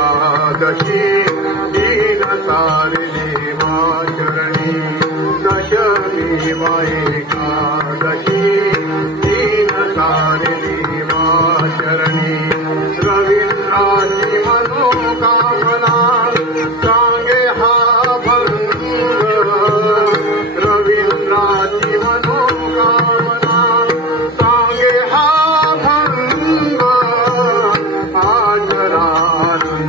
एकादशी दीन सारिणी चरणी दशमी एकादशी दीन सारिणी चरणी रवींद्राची मनोकामना सांगे हा भंग रवींद्राची मनोकामना सांगे हा भंग आज रानंद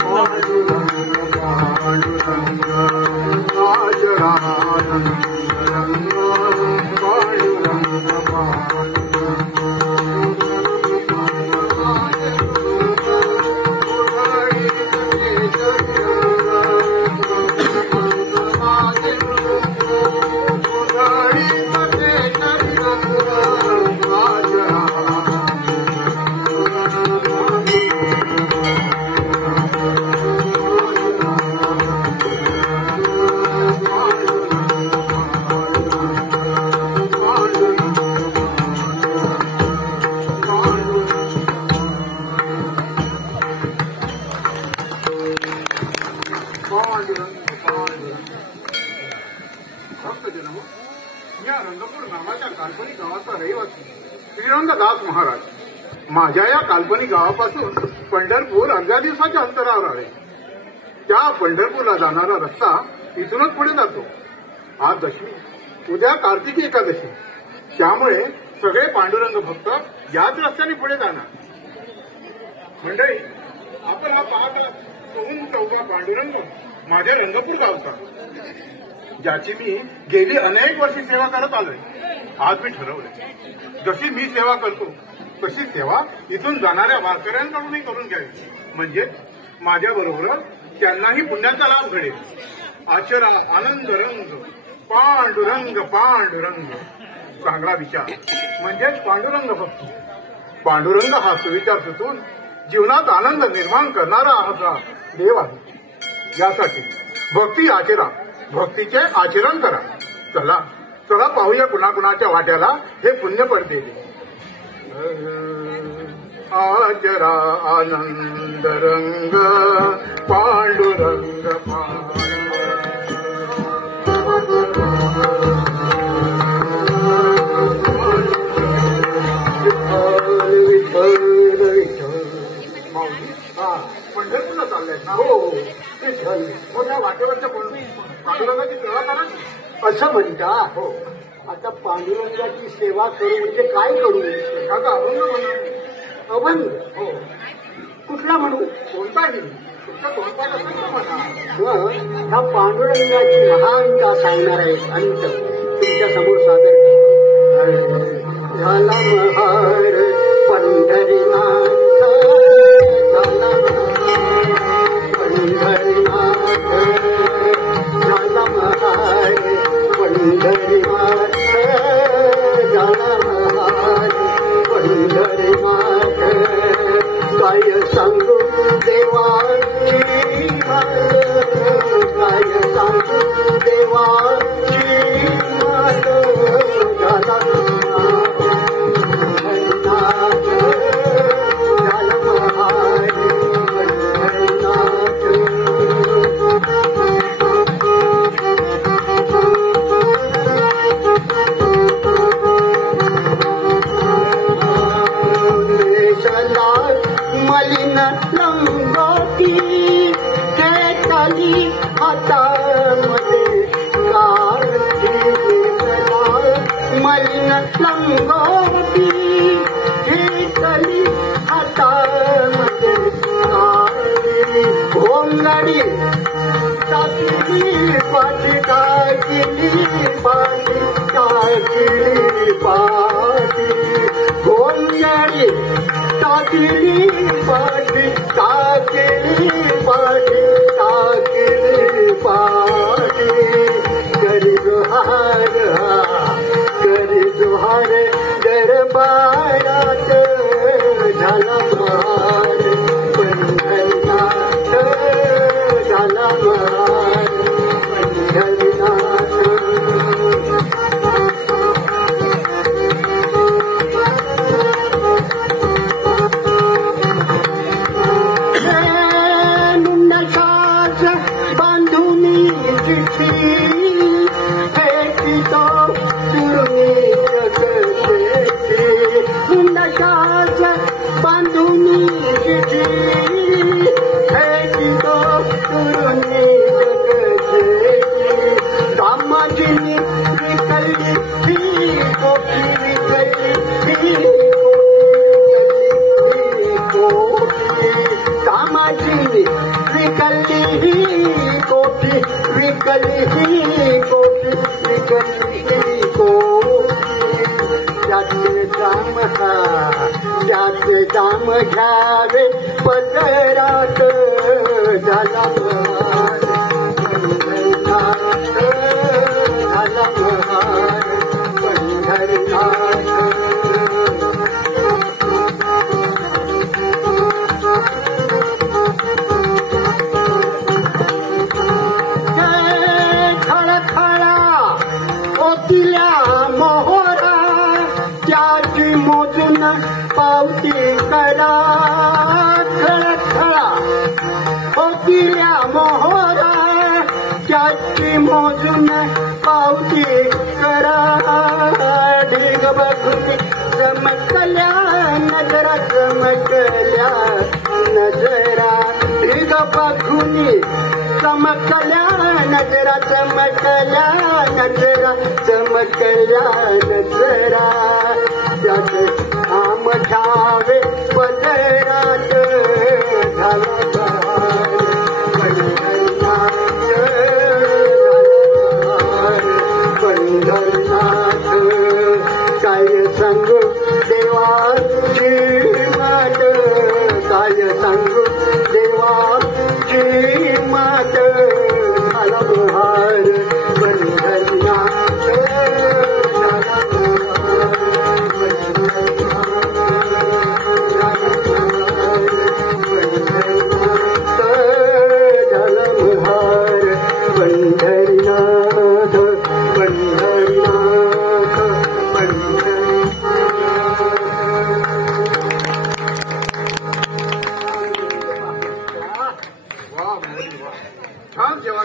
पांडुरंग पांडुरंग आज रानंद पांडुरंग श्रीरंगदास महाराज माझ्या या काल्पनिक गावापासून पंढरपूर अर्ध्या दिवसाच्या अंतरावर आहे. त्या पंढरपूरला जाणारा रस्ता इथूनच पुढे जातो. आज दशमी, उद्या कार्तिकी एकादशी, त्यामुळे सगळे पांडुरंग भक्त याच रस्त्याने पुढे जाणार. मंडळी, आपण हा पाहता सोहून चौका पांडुरंग माझ्या रंगपूर गावचा, ज्याची मी गेली अनेक वर्षी सेवा करत आलोय. आज मी ठरवले जशी मी सेवा करतो तशी सेवा इथून जाणाऱ्या वारकऱ्यांकडूनही करून घ्यावी, म्हणजे माझ्या बरोबर त्यांनाही पुण्याचा लाभ घडेल. आचरा आनंद रंग पांडुरंग पांडुरंग, चांगला विचार म्हणजेच पांडुरंग भक्ती. पांडुरंग हा सुविचार सुचून जीवनात आनंद निर्माण करणारा हा देव आहे. यासाठी भक्ती आचरा, भक्तीचे आचरण करा. चला चला पाहूया कुणाकुणाच्या वाट्याला हे पुण्य पडते. आचरा आनंद रंग पांडुरंग पंढरपूरला चाललंय ना? हो, मोठ्या वाटेवरच्या पांडुरंगाची सेवा करा असं म्हणता. हो, आता पांडुरंगाची सेवा करू म्हणजे काय करू? एखादा अभंग म्हणा. अभंग? हो. कुठला म्हणू? कोणताही तुमच्या तोंडपाठ असेल तर म्हणा. ह्या पांडुरंगाची महानता सांगणार आहे आणि तुमच्या समोर सादर झाला महार पंढरीनाथ, झाला पंढरीनाथ, झाला महार पंढरीनाथ, झाला महार पंढरीनाथ. काय सांगू देवाची, काय सांगू देवाची मात, झाला पंढरीनाथ, झाला महार पंढरीनाथ. मलिन लंगोटी घेतली हातामध्ये काठी, मलिन लंगोटी घेतली हातामध्ये काठी. घोंगडी टाकली पाठी, टाकली पाठी, टाकली पाठी. घोंगडी टाकली पाठी, टाकली पाठी, टाकली पाठी. करी जोहार, करी जोहार दरबारात, झाला महार पंढरीनाथ, झाला महार पंढरीनाथ. निकली कोटी निकली कोटी त्याचे काम घ्यावे पदरात झाला पावती करा खळखळा होतिल्या मोहरा त्याची मोजून पावती करा ढीग बघुनी चमकल्या नजरा चमकल्या नजरा ढीग बघुनी चमकल्या नजरा चमकल्या नजरा चमकल्या नजरा त्याचे काम घ्यावे पदरात झाला पंढरनाथ काय सांगू देवाची मात काय सांगू देवाची मात झाला बहार पंढरनाथ छान जेव्हा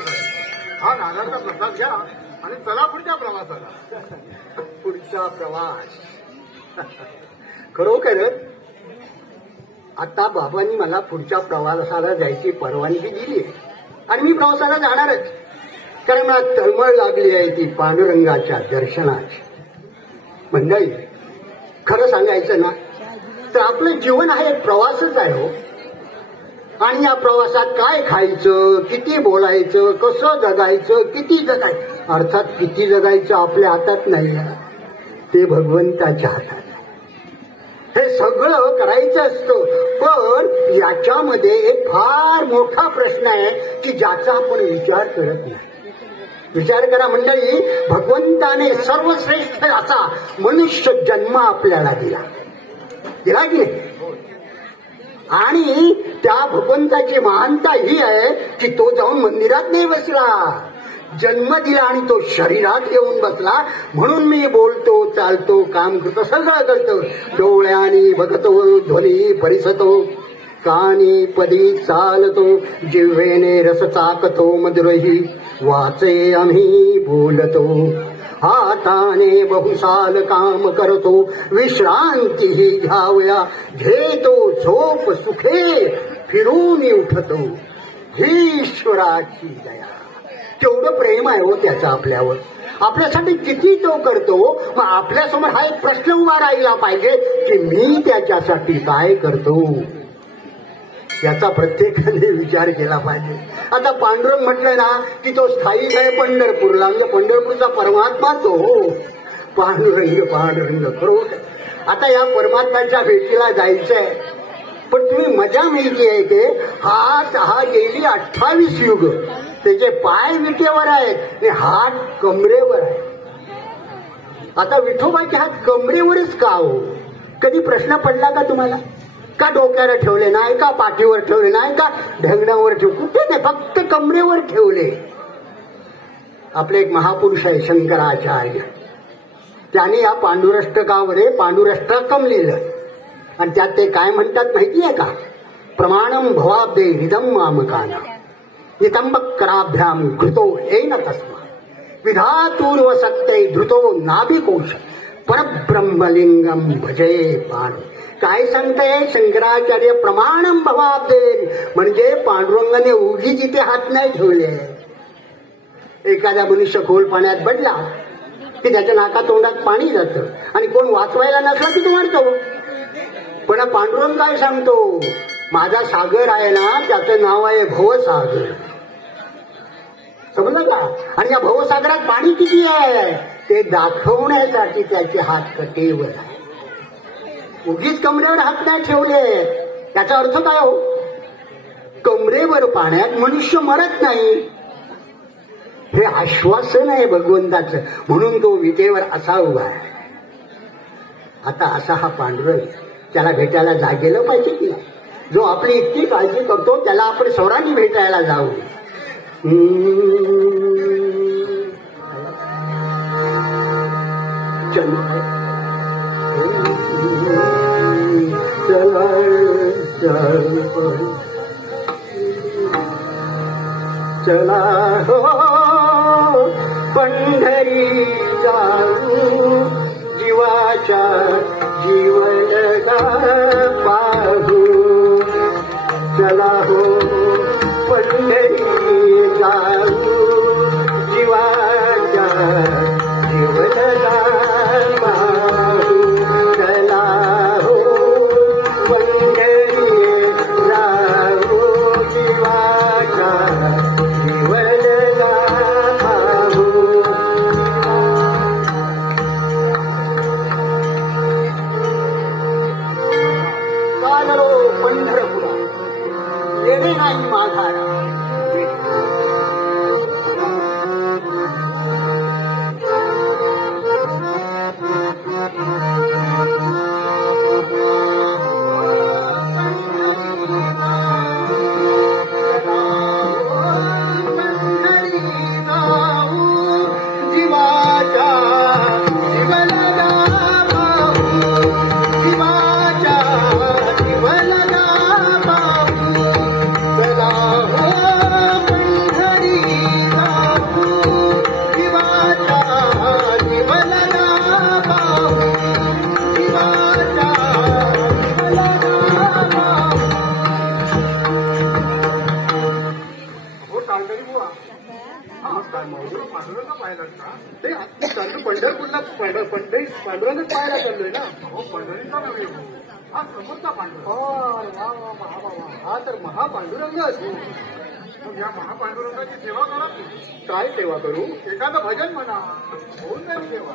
हा नागाचा प्रसाद घ्या आणि चला पुढच्या प्रवासाला. पुढचा प्रवास खरोखर आता बाबांनी मला पुढच्या प्रवासाला जायची परवानगी दिली आहे आणि मी प्रवासाला जाणारच. कारण मला तळमळ लागली आहे ती पांडुरंगाच्या दर्शनाची. मंडळी खरं सांगायचं ना तर आपलं जीवन हा एक प्रवासच आहे हो. आणि या प्रवासात काय खायचं, किती बोलायचं, कसं जगायचं, किती जगायचं, अर्थात किती जगायचं आपल्या हातात नाही, ते भगवंताच्या हातात. हे सगळं करायचं असतं. पण याच्यामध्ये एक फार मोठा प्रश्न आहे की ज्याचा आपण विचार करत नाही. विचार करा मंडळी, भगवंताने सर्वश्रेष्ठ असा मनुष्य जन्म आपल्याला दिला की नाही. आणि त्या भगवंताची महानता ही आहे की तो जाऊन मंदिरात नाही बसला, जन्म दिला आणि तो शरीरात येऊन बसला. म्हणून मी बोलतो, चालतो, काम करतो, सगळं करतो. डोळ्यानी बघतो, ध्वनी परिसतो, कानी पदी चालतो, जिव्हेने रस चाकतो, मधुरही वाचे आम्ही बोलतो. हाताने बहुसाल काम करतो, विश्रांतीही घ्यावया, घेतो झोप सुखे, फिरून उठतो. ही ईश्वराची दया. केवढं प्रेम आहे हो त्याचं आपल्यावर. आपल्यासाठी किती तो करतो. मग आपल्यासमोर हा एक प्रश्न उभा राहिला पाहिजे की मी त्याच्यासाठी काय करतो, याचा प्रत्येकाने विचार केला पाहिजे. आता पांडुरंग म्हटलं ना की तो स्थायिक आहे पंढरपूरला, म्हणजे पंढरपूरचा परमात्मा तो पांडुरंग. पांडुरंग खरोखर आता या परमात्म्याच्या भेटीला जायचंय. पण तुम्ही मजा मिळते आहे की हा गेली 28 युग त्याचे पाय विटेवर आहेत आणि हात कमरेवर आहे. आता विठोबाचे हात कमरेवरच का हो? कधी प्रश्न पडला का तुम्हाला? का डोक्याला ठेवले नाही, का पाठीवर ठेवले नाही, का ढेंगणावर ठेवले, कुठे नाही, फक्त कमरेवर ठेवले. आपले एक महापुरुष आहे शंकराचार्य, त्याने या पांडुरष्टकामध्ये पांडुरष्टकम लिहिलं आणि त्यात ते काय म्हणतात माहितीये का? प्रमाणम भवाब्दे हृदम मामकाना नितंबकराभ्याम घृतो येन तस्मा विधातूर्व सत्ते धृतो नाभिकोश परब्रह्मलिंगम भजे पांडु. काय सांगताय शंकराचार्य? प्रमाणम भवाब्दे म्हणजे पांडुरंगाने उगीच इथे हात नाही ठेवले. एखादा मनुष्य खोल पाण्यात पडला की त्याच्या नाका तोंडात पाणी जातं आणि कोण वाचवायला नसला की तो मारतो. पण पांडुरंग काय सांगतो? माझा सागर आहे ना, त्याचं नाव आहे भवसागर. समजलं का? आणि या भवसागरात पाणी किती आहे ते दाखवण्यासाठी त्याचे हात कटेवर आहे. उगीच कमरेवर हात नाही ठेवले. त्याचा अर्थ काय हो? कमरेवर पाण्यात मनुष्य मरत नाही हे आश्वासन आहे भगवंताचं. म्हणून तो विटेवर असा उभा आहे. आता असा हा पांडुरंग त्याला भेटायला गेलं पाहिजे की नाही? जो आपली इतकी काळजी करतो त्याला आपण स्वरांनी भेटायला जाऊ. चला हो पंढरी जाऊ जीवाच्या जीवनगा पाहू. चला हो पंढरी जाऊ जीवाच्या जीवनगा पाहू. चला हो पंढरी जाऊ जीवाच्या जीवनगा पाहू. चालो पंढरपुरा येणे नाही माघारा. पांडुरंगच पाहायला चाललोय ना. पंढरीचा नव्हे हा समोरचा पांडुरंग. हा तर महापांडुरंग असतो. मग या महापांडुरंगाची सेवा करा. काय सेवा करू? एखादं भजन म्हणा. होऊन जाईल सेवा.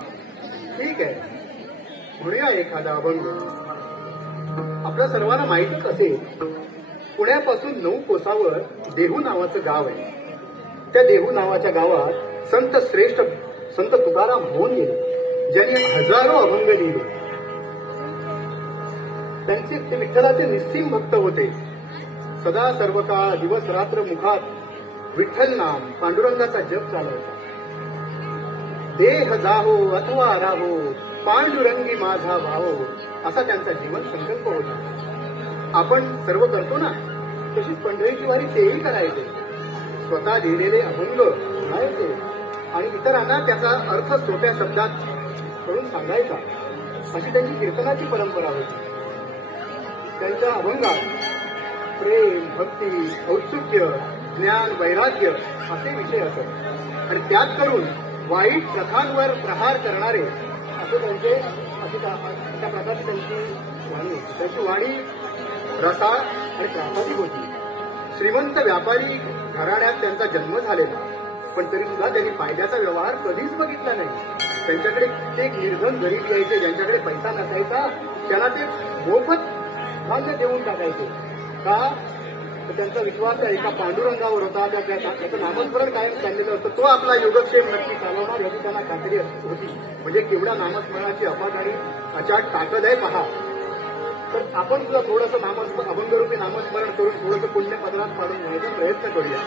ठीक आहे म्हणूया एखादा अभंग. आपल्या सर्वांना माहितीच असेल पुण्यापासून 9 कोसावर देहू नावाचं गाव आहे. त्या देहू नावाच्या गावात संत श्रेष्ठ संत तुकाराम होऊन गेले ज्यांनी हजारो अभंग लिहिले. त्यांचे ते विठ्ठलाचे निस्सीम भक्त होते. सदा सर्वकाळ दिवस रात्र मुखात विठ्ठल नाम पांडुरंगाचा जप चालायचा. देह जाहो अथवा राहो पांडुरंगी माझा भाव असा त्यांचा जीवन संकल्प होता. आपण सर्व करतो ना तशीच पंढरीची वारी तेही करायचे. स्वतः लिहिलेले अभंग म्हणायचे आणि इतरांना त्याचा अर्थ सोप्या शब्दात करून सांगायचा. अशी त्यांची कीर्तनाची परंपरा होती. त्यांच्या अभंगात प्रेम भक्ती औत्सुक्य ज्ञान वैराग्य असे विषय असत आणि त्यात करून वाईट प्रथांवर प्रहार करणारे असे त्यांचे अशा प्रकारची त्यांची वाणी रसाळ आणि प्रासादिक होती. श्रीमंत व्यापारी घराण्यात त्यांचा जन्म झालेला पण तरी सुद्धा त्यांनी फायद्याचा व्यवहार कधीच बघितला नाही. त्यांच्याकडे कित्येक निर्धन गरीब यायचे ज्यांच्याकडे पैसा नसायचा त्यांना ते मोफत धान्य देऊन टाकायचे. का तर त्यांचा विश्वास एका पांडुरंगावर होता. त्याचं नामस्मरण कायम चाललेलं असतं. तो आपला योगक्षेम नक्की चालवणार याची त्यांना खात्री होती. म्हणजे केवढ्या नामस्मरणाची अफाट आणि अचाट ताकद आहे पहा. तर आपण सुद्धा थोडंसं अभंगरूपी नामस्मरण करून थोडंसं पुण्य पदरात पाडून घेण्याचा प्रयत्न करूया.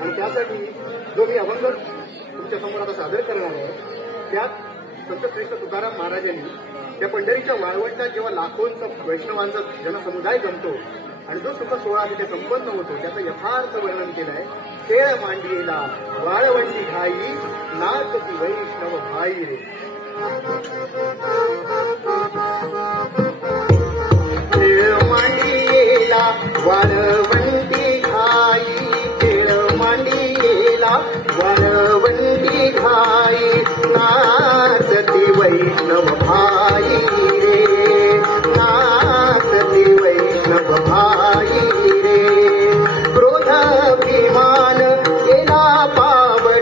आणि त्यासाठी जो मी अभंग तुमच्या समोर आता सादर करणार आहे त्यात संत श्रेष्ठ तुकाराम महाराजांनी त्या पंढरीच्या वाळवंटात जेव्हा लाखोंचा वैष्णवांचा जनसमुदाय जमतो आणि जो सुख सोहळा तिथे संपन्न होतो त्याचं यथार्थ वर्णन केलं आहे. खेळ मांडीला वाळवंटी घाई नाचती वैष्णव भाई रे. खेळ मांडीला वाळवंटी घाई खेळ मांडीला वाळवंटी घाई नाचती वैष्णव भाई रे नाचती वैष्णव भाई रे. क्रोध अभिमान केला पावन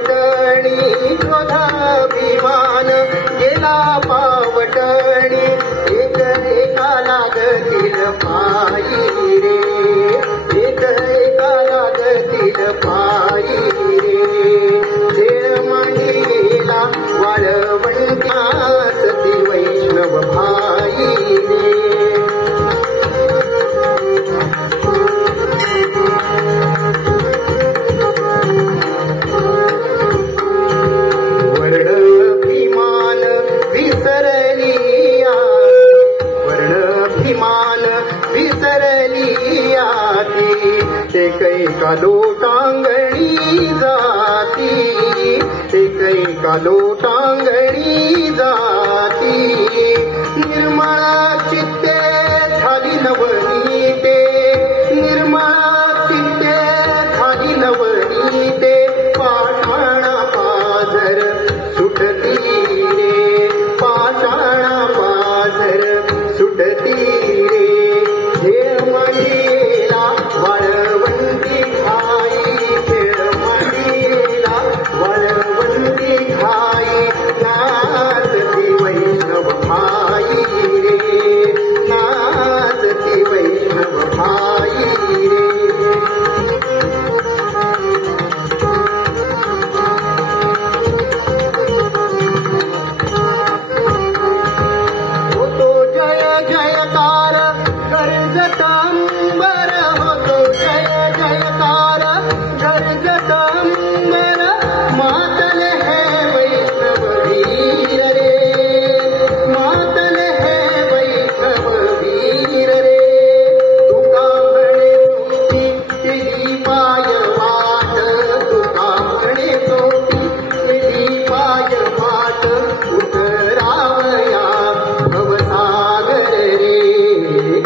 आती एकैका लोटांगणी जाती एकैका लोटांगणी जाती निर्मळा चित्ते झाली नवनीते निर्मळा चित्ते झाली नवनीते पाषाणा पाझर सुटती रे पाषाणा पाझर सुटती रे खेळ मांडीला वाळवंती खाई खेळ मांडीला वाळवंती खाई नाचती वैष्णव भाई रे नाचती वैष्णव भाई रे होतो जय जयकार गर्जतांबर होतो जय जयकार गर्जतांबर मातल है वैष्णव वीर रे मातल है वैष्णव वीर रे तुका म्हणे तुझी पाय वाट तुका म्हणे तुझी पाय वाट उतरावया भवसागर रे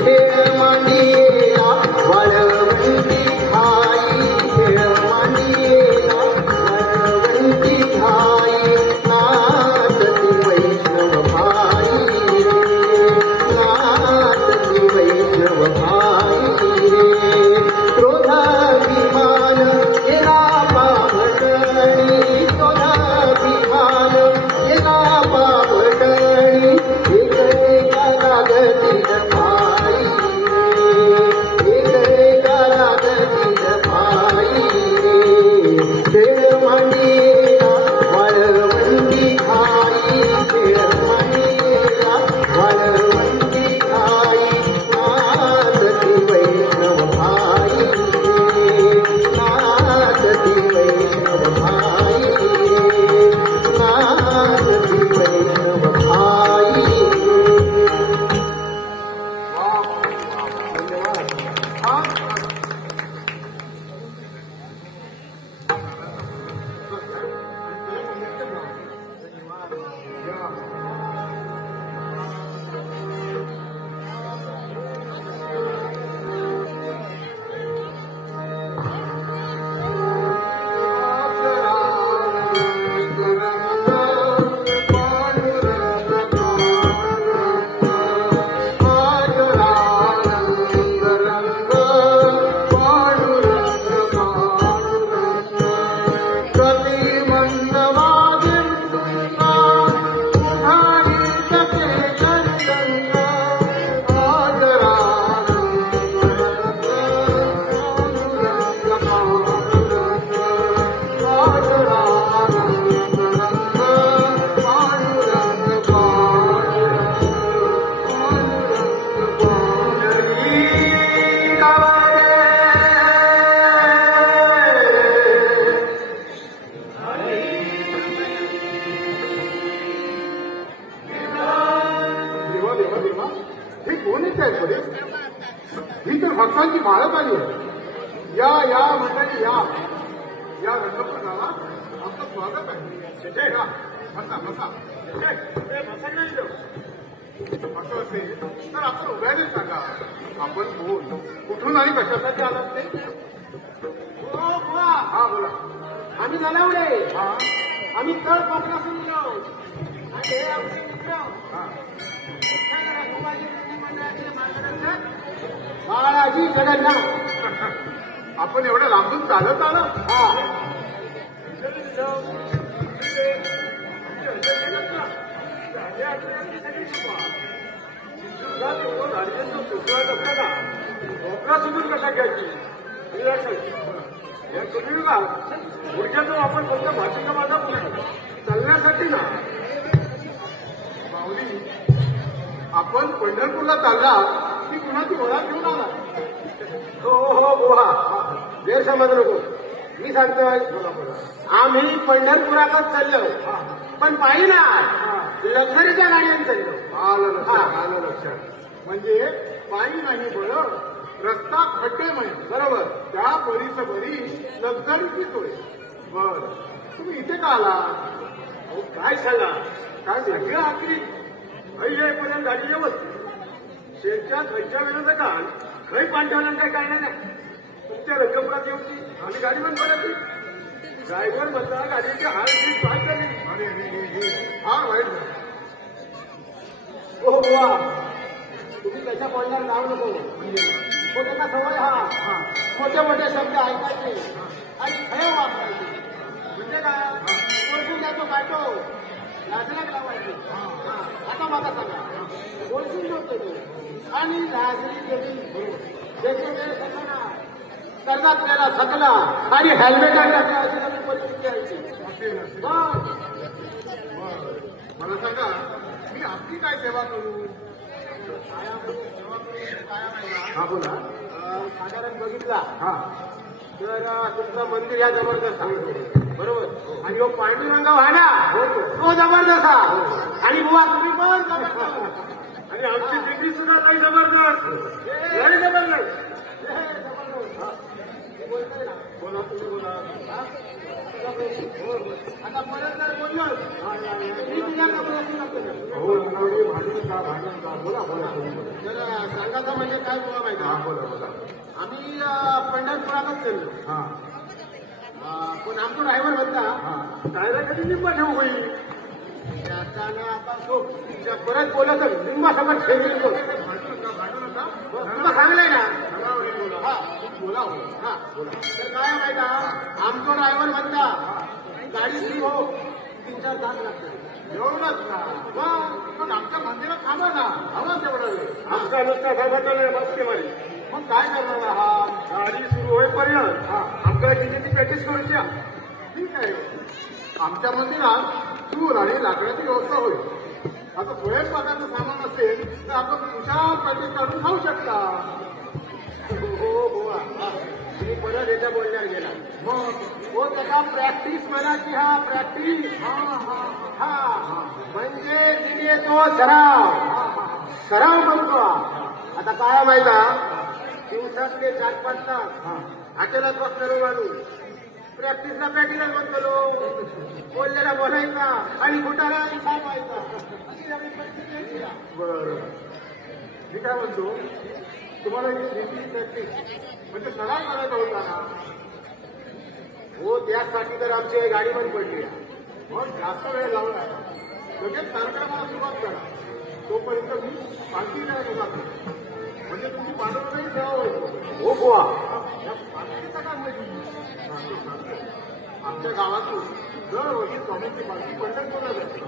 खेळ मांडीला वाळवंती खाई खेळ मांडीला वाळवंती खाई नाचती वैष्णव भाई रे नाचती वैष्णव भाई रे क्रोधाभिमान येला पावटणी क्रोधाभिमान येला पावटणी एकैका लागतील भाई एकैका लागतील भाई खेळ मांडीला वाळवंती खाई खेळ मांडीला वाळवंती खाई नाचती वैष्णव भाई नाचती वैष्णव भाई नाचती वैष्णव भाई ही कोण येते आहे पुढे ही तर भक्तांची माळच आली आहे या या मंडळी या या रंगप्रसाला आमचं स्वागत आहे या बसा बसा असं असेल तर आपण उभ्याने सांगा आपण कोण कुठून आणि कशासाठी आलात ते हो बुवा हा बोला आम्ही नलावडे हा आम्ही तळ कोकणातून गेलो आणि हे आमचे मित्र हा रखुमाजी मंडळाचे मार्गदर्शक बाळाजी कडन्ना आपण एवढ्या लांबून चालत आलात हा कोकणासमोर कशा घ्यायची या तुम्ही बघा ऊर्जेचा वापर फक्त भाषेचा माझा चालण्यासाठी ना माऊली आपण पंढरपूरला चालला की कुणाची ओळख घेऊन आला हो हो बुवा गैरसमज नको मी सांगतोय आम्ही पंढरपुरातच चाललो पण पाहिना लक्झरीच्या गाड्याने चाललो आलं लक्षात म्हणजे पायी नाही बरं रस्ता खड्डेमय. बरोबर. त्या परिसभरी लक्झरीची सोय. बर, तुम्ही इथे का आला? काय सांगा, काय सगळं आखरी पहिलेपर्यंत झाली व्यवस्थित. शेतच्या खर्च्या वेळेचं काळ खै पांढऱ्यानं काय करणार नाही. तुमच्या रक्कमरात येऊची आम्ही गाडी बंद पडायची. ड्रायव्हर म्हणता गाडीची हाल सीट पास झाली. फार वाईट झालं. हो बुवा, तुम्ही त्याच्या बोलण्यावर जाऊ नको. तो त्याचा सवय हा मोठे मोठे शब्द ऐकायचे आणि खरं वापरायचे. म्हणजे काय, बोलसून द्यायचो काढतो लाजण्यात लावायचे. आता माझा सांगा, बोलसून ठेवतो तो आणि लाजणी गेली. त्याचे वेळ सकला, कर्जात गेला सकला आणि हेल्मेटात टाकला अशी नवी परिस्थिती यायची. मला सांगा, मी आपली काय सेवा करू? हा बोला. साधारण बघितला हा, तर तुमचं मंदिर या जबरदस्त आहे. बरोबर. आणि हो पांडुरंग वाहना तो जबरदस्त. आणि बुवा तुम्ही पण जबरदस्त. आणि आमची दिंडी सुद्धा लई जबरदस्त. लई जबरदस्त. बोला तुम्ही बोला. आता परत जर बोललो मी तुझ्या बोला बोला. तर सांगायचं म्हणजे काय बोला माहिती हा, बोला बोला. आम्ही पंढरपुरातच चाललो. हा पण आमचा ड्रायव्हर म्हणता ड्रायव्हर कधी निंबा ठेवू होईल. त्याच्यानं आता तो परत बोलत निंबा सगळं ठेवली बोल. तुला सांगलंय ना. हा बोला. हा बोला. तर काय माहिती आमचा ड्रायव्हर म्हणता गाडी सुरू हो 3-4 तास लागतात. एवढंच ना. पण आमच्या मंदिरात थांबा ना. हवा तेवढं वेळ. आमचा नुसता सांगतो नाही बसते मारी. मग काय करणार आहात? गाडी सुरू होईपर्यंत आमच्या जिल्ह्याची प्रॅक्टिस करूया. ठीक आहे. आमच्या मंदिरात चूल आणि लाकडाची व्यवस्था होईल. आता स्वयंपाकाचं सामान असेल तर आपण तुझ्या प्रॅक्टिस काढून खाऊ शकता. हो बुवा, तुम्ही परत याच्या बोलण्यावर गेला. मग हो त्याचा प्रॅक्टिस म्हणायची. हा प्रॅक्टिस. हा म्हणजे तिने तो सराव म्हणतो. आता काय माहिती दिवसातले 4-5 तास हॉटेलात बसलेलो माणूस प्रॅक्टिसला प्रॅक्टिकल म्हणतो. बोललेला बोलायचा आणि फुटाला सांगायचा. अशी आपली परिस्थिती आहे. बरं, मी काय म्हणतो, तुम्हाला ही शेती प्रॅक्टिस म्हणजे सराव करायचा होता ना. हो त्यासाठी तर आमची गाडी बंद पडली. मग जास्त वेळ लावला. लगेच कार्यक्रमाला सुरुवात करा. तोपर्यंत मी पालखी करायला जातो. म्हणजे तुमची पांडुरंगाची सेवा होईल. हो बुवा. पालखीचा काय माहिती? आमच्या गावातून दरवर्षी स्वामींची पालखी पंढरपूरला जाते.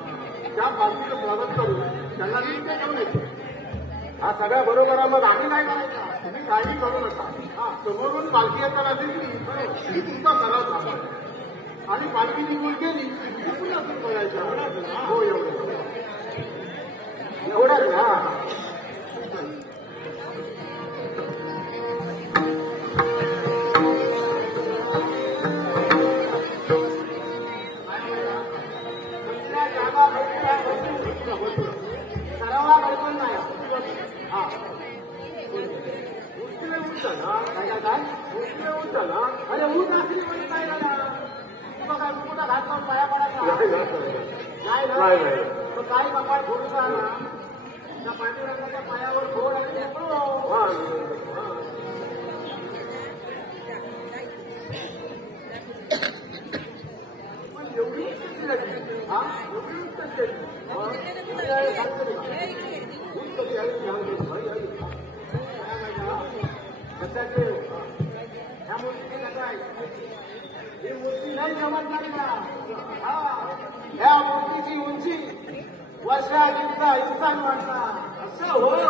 त्या पालखीचं स्वागत करून त्यांना मी इथे घेऊन येते. हा सगळा बरोबर आहे. मग आम्ही काय करायचं? तुम्ही काळजी करू नका. समोरून पालखी येताना दिसली की तुमचा सराव थांबा आणि पालखी निघून गेली की पुन्हा सुरू करायचं. हो एवढं. एवढंच. हा सरावा गडबड नाही. हा मुश्किल होऊन झाला. अरे ऊस असली म्हणजे काय झाला? तुला काय कुठं घात लावून पाया पडायचा नाही ना. तो काही बाबा फोडून आला त्या पांडुरंगाच्या पायावर फोड आणि एवढी हा एवढी ह्या मूर्तीची काय ही मूर्ती नाही जमत नाही का? ह्या मूर्तीची उंची वर्षा जिंका इंसान वाटता. असं होय.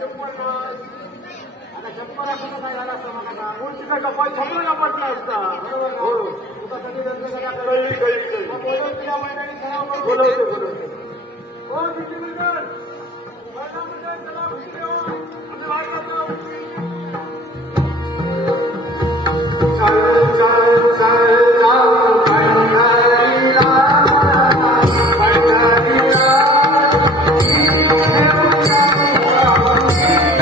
चप्पल आता चप्पल असं काय झाला असतं मला मूर्तीचा कपाल छपला पटला असता. बरोबर. हो तुझा कधी बोलवून तिला मैदानी सराव बोलवतो. हो तिथे चला आम्ही वाट करतो. Thank you.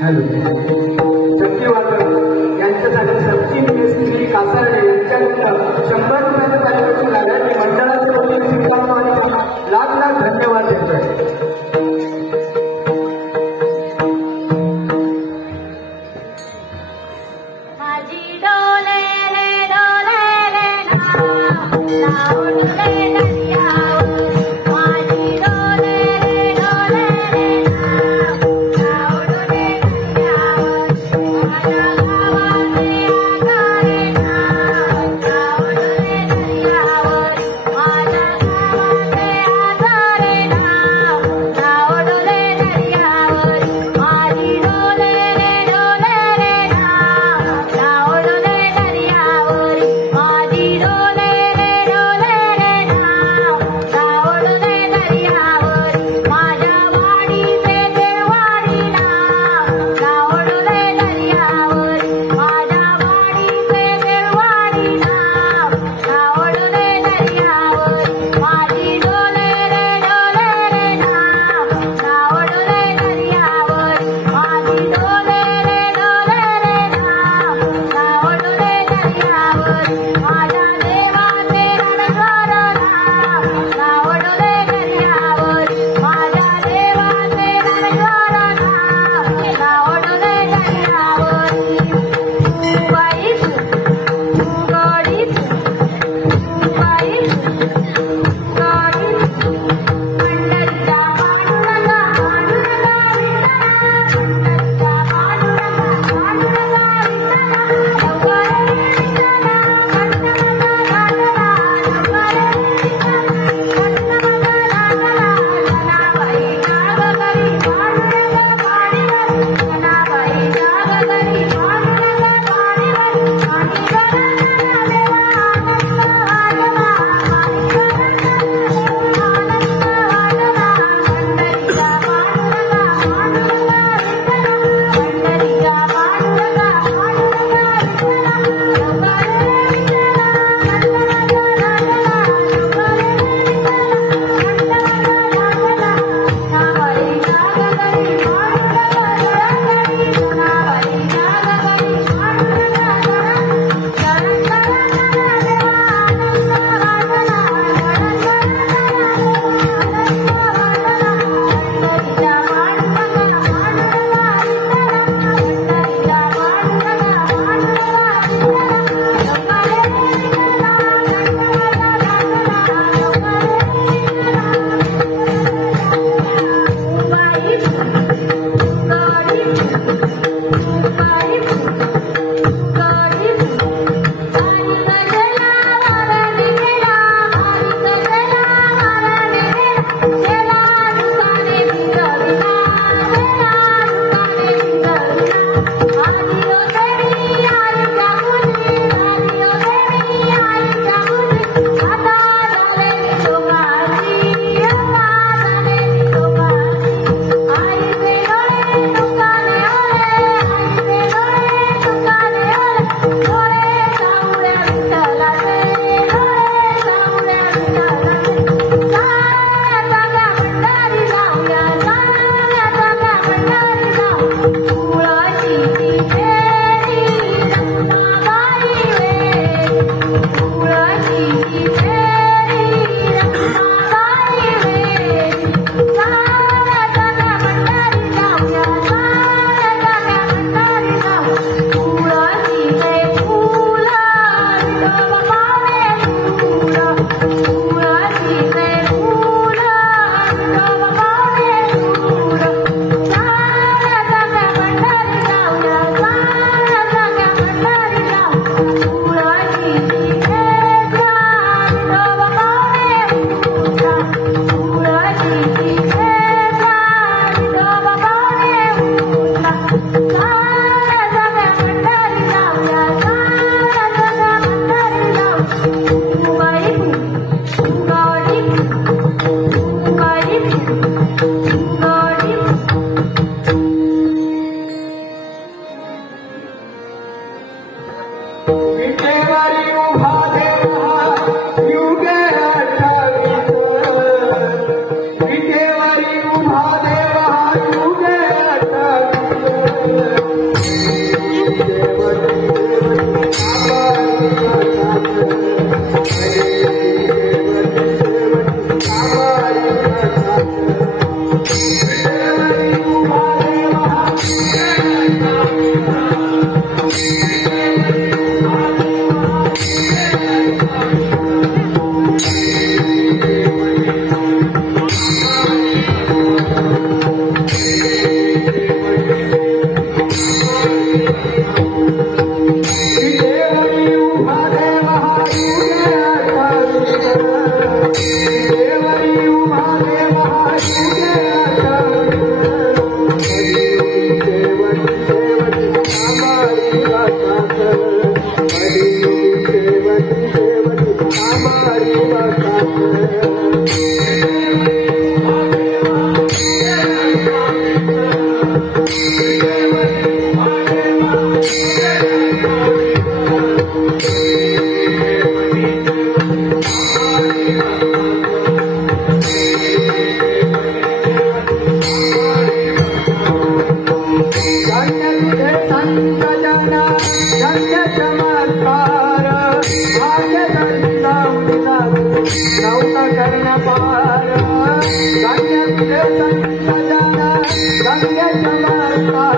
हॅलो चक्रीवादळ यांच्यासाठी सबसिडी मिनिस्ट्री कासारडे यांच्याकडून 100 रुपयाचं पारितोषिक लागलं. मी मंडळाचे वतीने स्वीकारतो आणि लाख लाख धन्यवाद देतोय. माझी डोले रे डोले रे नाव डोले नदियावर. माझी डोले रे डोले रे नाव डोले नदियावर. माझ्या गावाचे आकारे नाव डोले नदियावर. विठ्ठल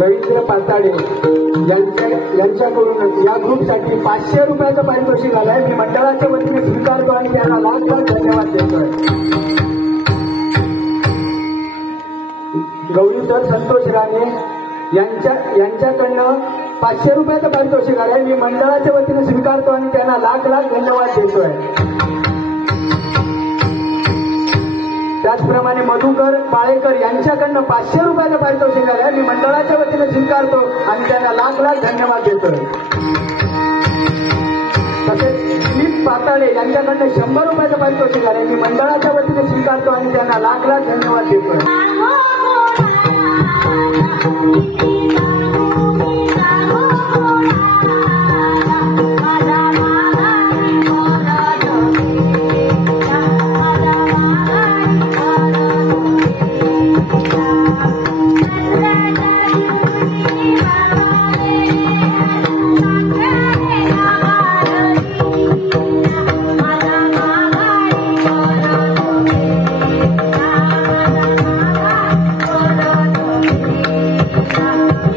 रवींद्र पाताडे यांच्याकडून या ग्रुपसाठी 500 रुपयाचं पारितोषिक आलंय. मी मंडळाच्या वतीने स्वीकारतो आणि त्यांना लाख लाख धन्यवाद देतोय. गौरीधर संतोष राणे यांच्याकडनं 500 रुपयाचं पारितोषिक आलंय. मी मंडळाच्या वतीने स्वीकारतो आणि त्यांना लाख लाख धन्यवाद देतोय. त्याचप्रमाणे मधुकर पाळेकर यांच्याकडनं 500 रुपयाचं पारितोषिक आलंय. मी मंडळाच्या वतीने स्वीकारतो आणि त्यांना लाख लाख धन्यवाद देतोय. तसेच दिलीप पाताडे यांच्याकडनं 100 रुपयाचं पारितोषिक आलंय. मी मंडळाच्या वतीने स्वीकारतो आणि त्यांना लाख लाख धन्यवाद देतोय. Thank you.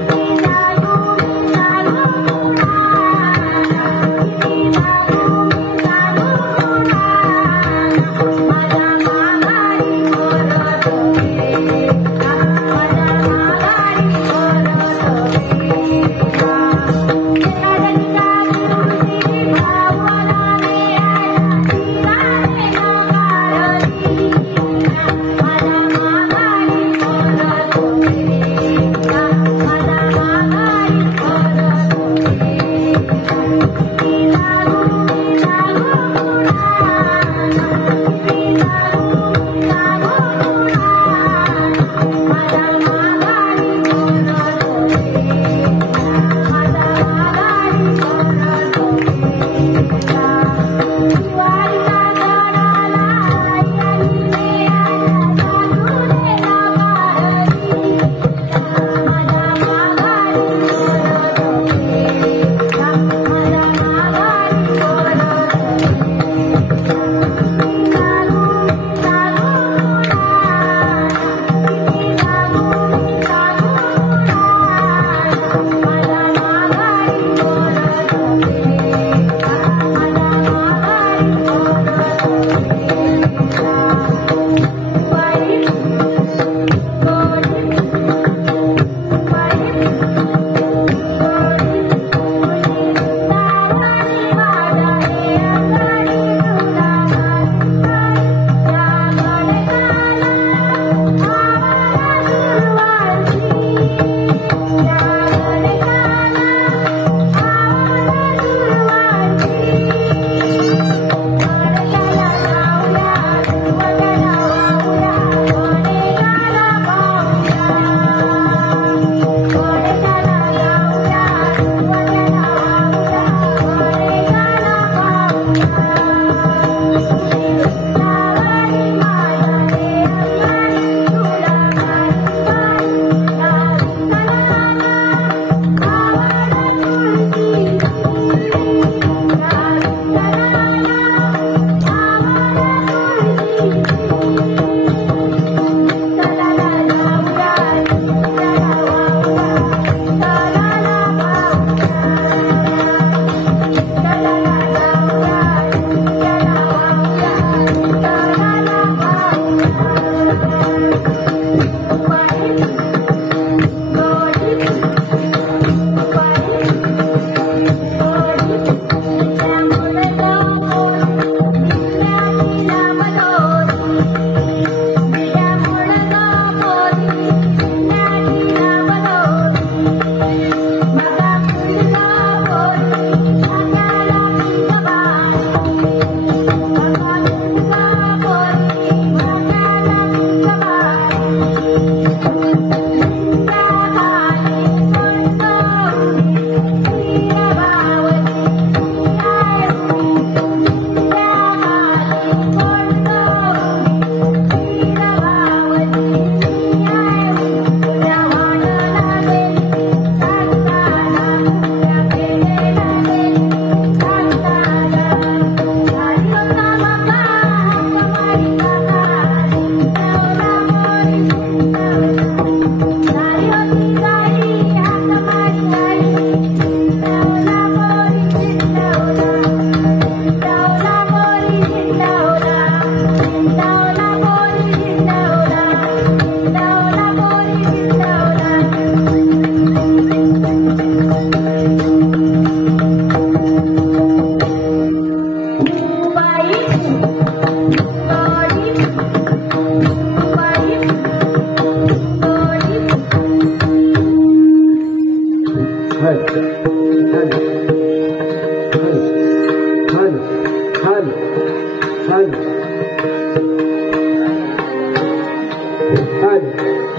झाले.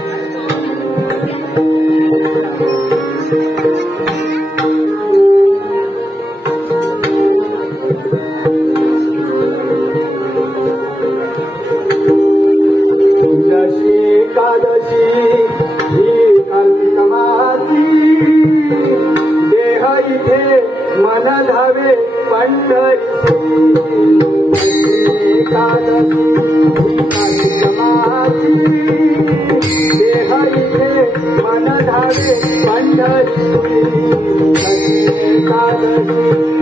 एकादशी ही कार्तिक मासी देह इथे मन धावे पंढरी. एकादशी ही कार्तिक मासी देह इथे मन धावे पंढरी. एकादशी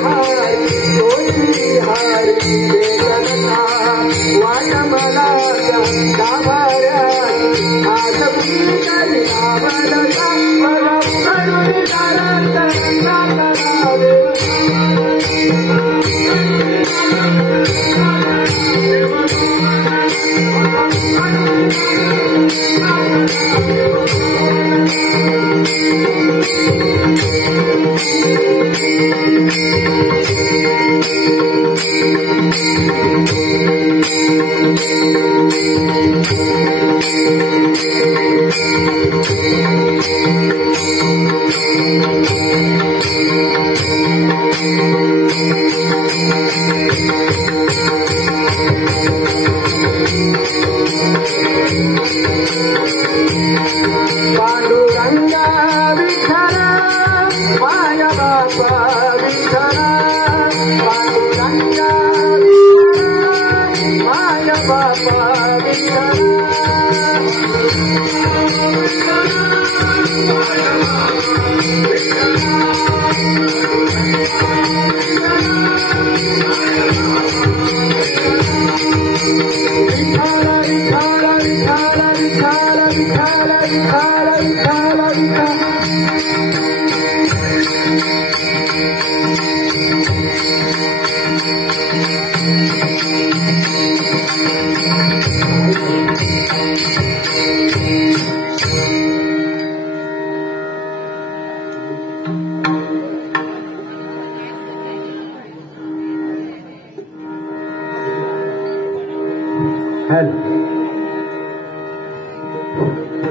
Hare पांडुरंगा विठ्ठल माया बापा विठ्ठल पांडुरंगा विठ्ठल माया बापा विठ्ठल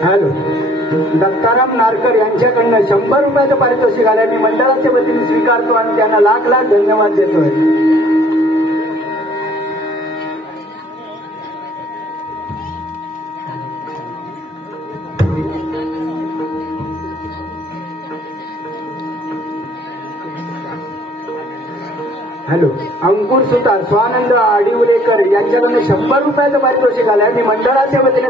हॅलो दत्ताराम नारकर यांच्याकडनं 100 रुपयाचं पारितोषिक आलंय. मी मंडळाच्या वतीने स्वीकारतो आणि त्यांना लाख लाख धन्यवाद देतोय. हॅलो अंकुर सुतार स्वानंद आडिवलेकर यांच्याकडनं 100 रुपयाचं पारितोषिक आलंय. मी मंडळाच्या वतीने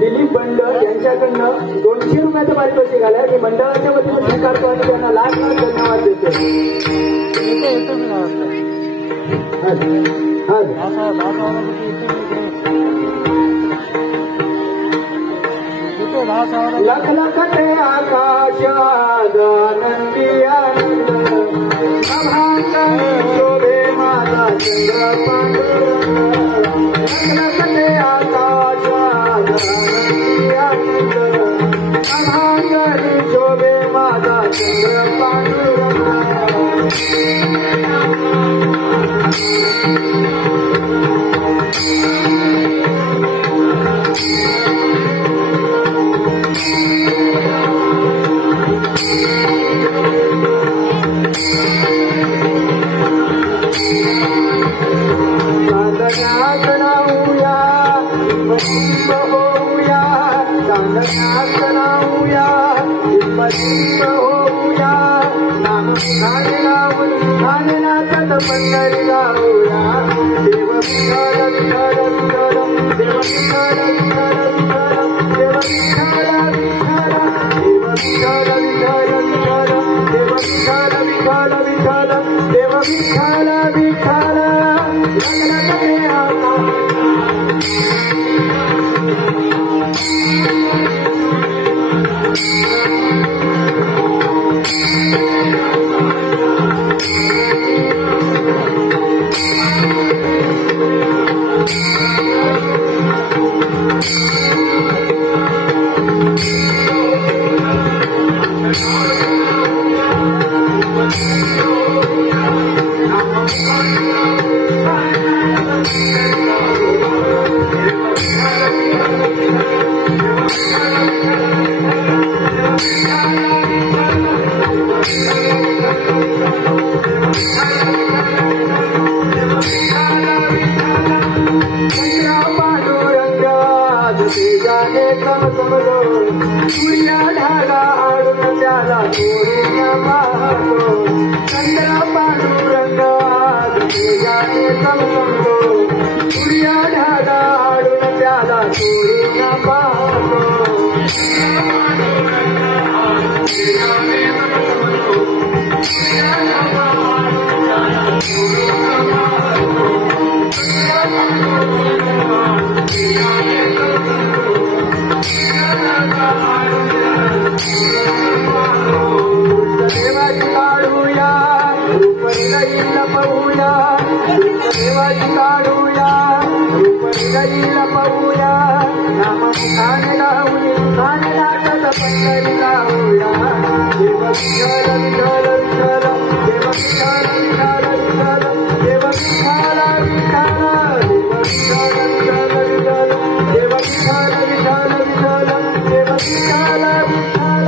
दिलीप बंड यांच्याकडनं 200 रुपयाचं पारितोषिक आलंय. मी मंडळाच्या वतीने स्वीकारतो आणि त्यांना लाख लाख धन्यवाद देतो. हा लख लखते आकाशात आनंदी आनंद अभांगणी शोभे माझा चंद्र पांडुरंग लख लखते आकाशात आनंदी आनंद अभांगणी शोभे माझा चंद्र पांडुरंग पंढरी गाऊया देव विठ्ठल विठ्ठल विठ्ठल देव विठ्ठल विठ्ठल विठ्ठल देव विठ्ठल विठ्ठल देव विठ्ठल विठ्ठल विठ्ठल देव विठ्ठल विठ्ठल विठ्ठल सूर्या ढाला आडून त्याला चोरीला पाहतो चंद्र पांडुरंग जाने समजतो सूर्या ढाला आडून त्याला चोरीला पाहतो देवाची काढूया रूपरीला पाहूया देवाची काढूया रूपरीला पाहूया नाम मुखाने लावूया मुखाने नाटक पंढरी लावूया देव विठ्ठल विठ्ठल विठ्ठल देव विठ्ठल विठ्ठल विठ्ठल देव विठ्ठल विठ्ठल देव विठ्ठल विठ्ठल विठ्ठल देव विठ्ठल विठ्ठल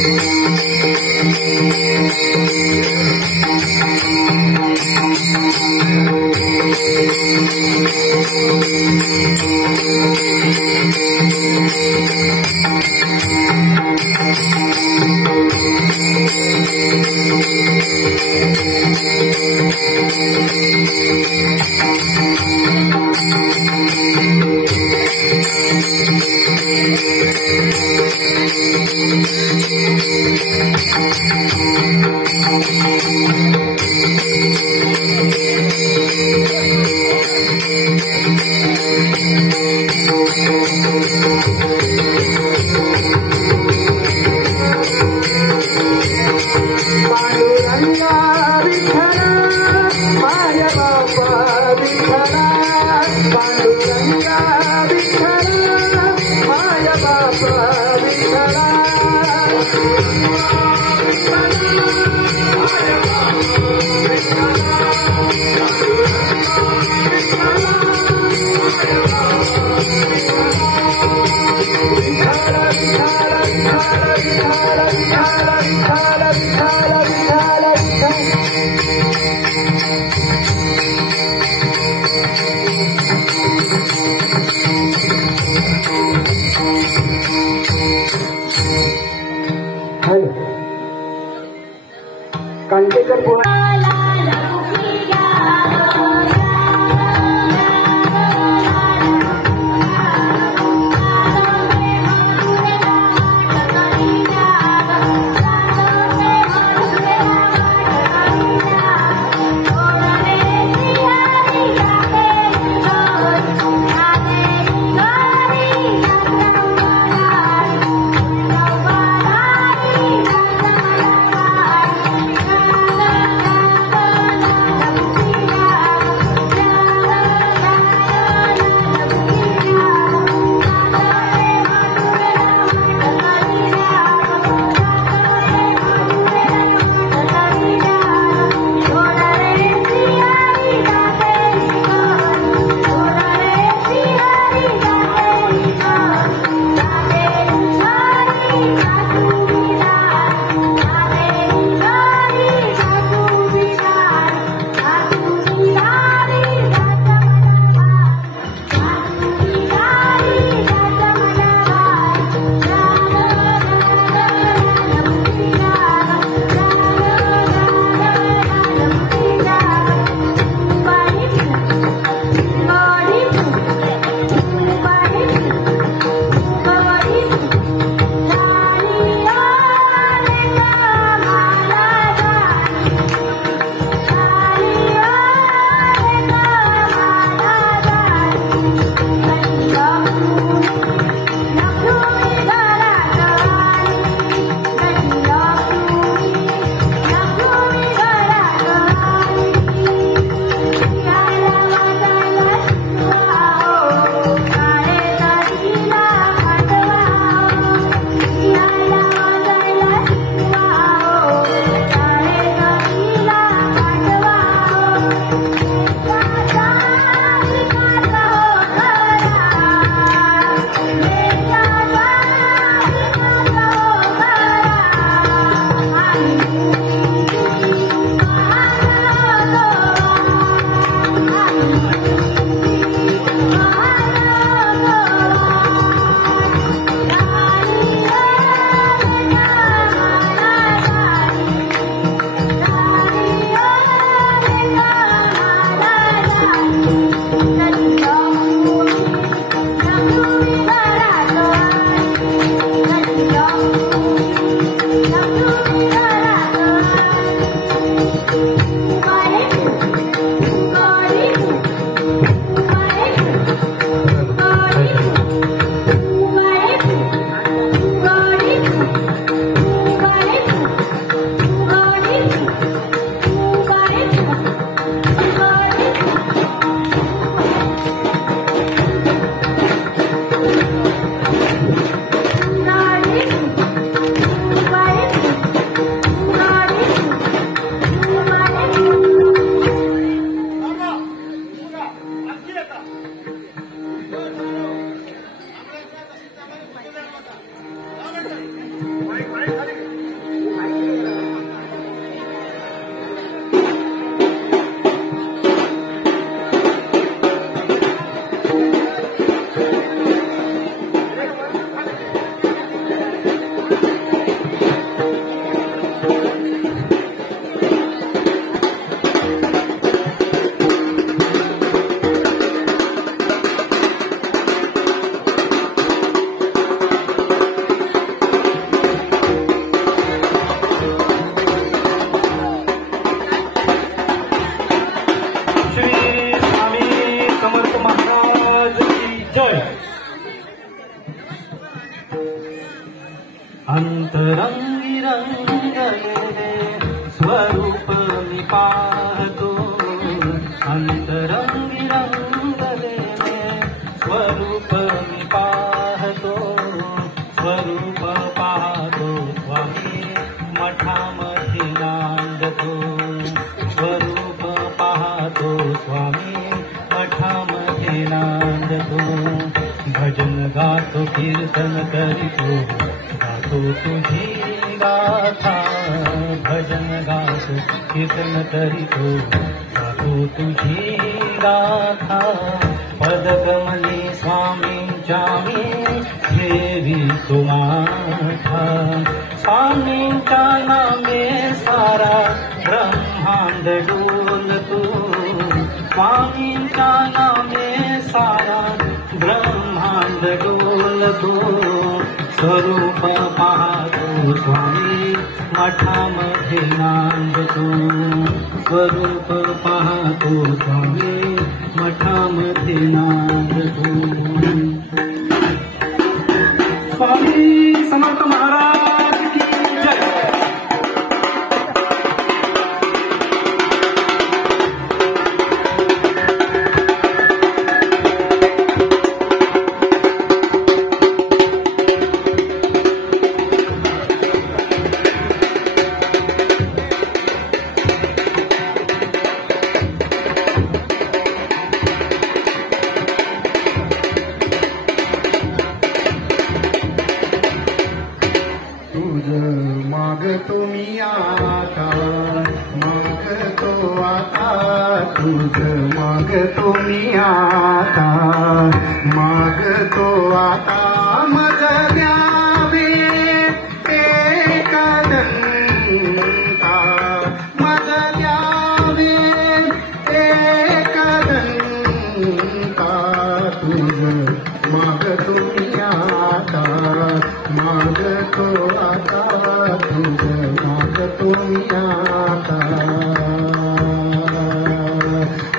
Thank you. मठामध्ये नांदतो स्वरूप पाहतो स्वामी मठामध्ये नांदतो भजन गातो कीर्तन करीतो गातो तुझी गाथा भजन गातो कीर्तन करीतो गातो तुझी गाथा पदकमली स्वामींच्या मी देवी तुमाठा स्वामींच्या नामे सारा ब्रह्मांड डोलतो स्वामींच्या नामे सारा ब्रह्मांड डोलतो स्वरूप पाहतो स्वामी मठामध्ये नांदतो स्वरूप पाहतो स्वामी मठामध्ये नांदतो स्वामी समर्थ महाराज की जय मागतो मी आता मागतो आता तुझ मागतो मी आता मागतो आता मज द्यावे एकदंता मज द्यावे एकदंता तुझ मागतो मी आता मागतो आता तुझ मागतो मी आता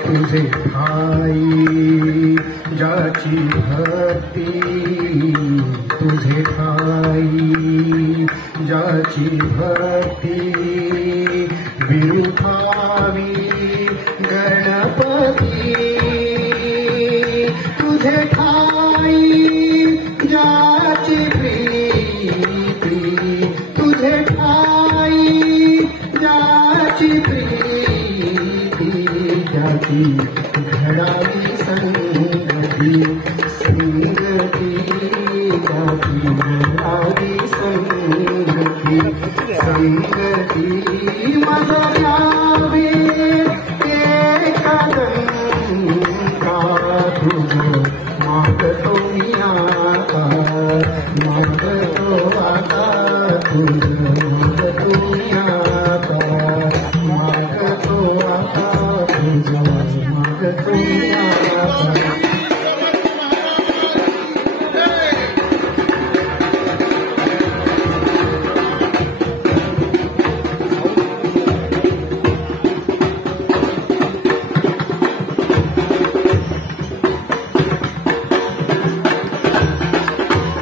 तुझे ठाई ज्याची भक्ती तुझे ठाई ज्याची भक्ती विरुखावी गणपती तुझे ठाई ज्याची प्रीती तुझे ठाई ज्याची प्रीती ज्याची घडावी संगती संगती ज्याची घडावी संगती संगती माझा द्यावे एकदंता तुझ मागतो मी आता मागतो आता तुझ मागतो मी आता मागतो आता तुझ मागतो मी आता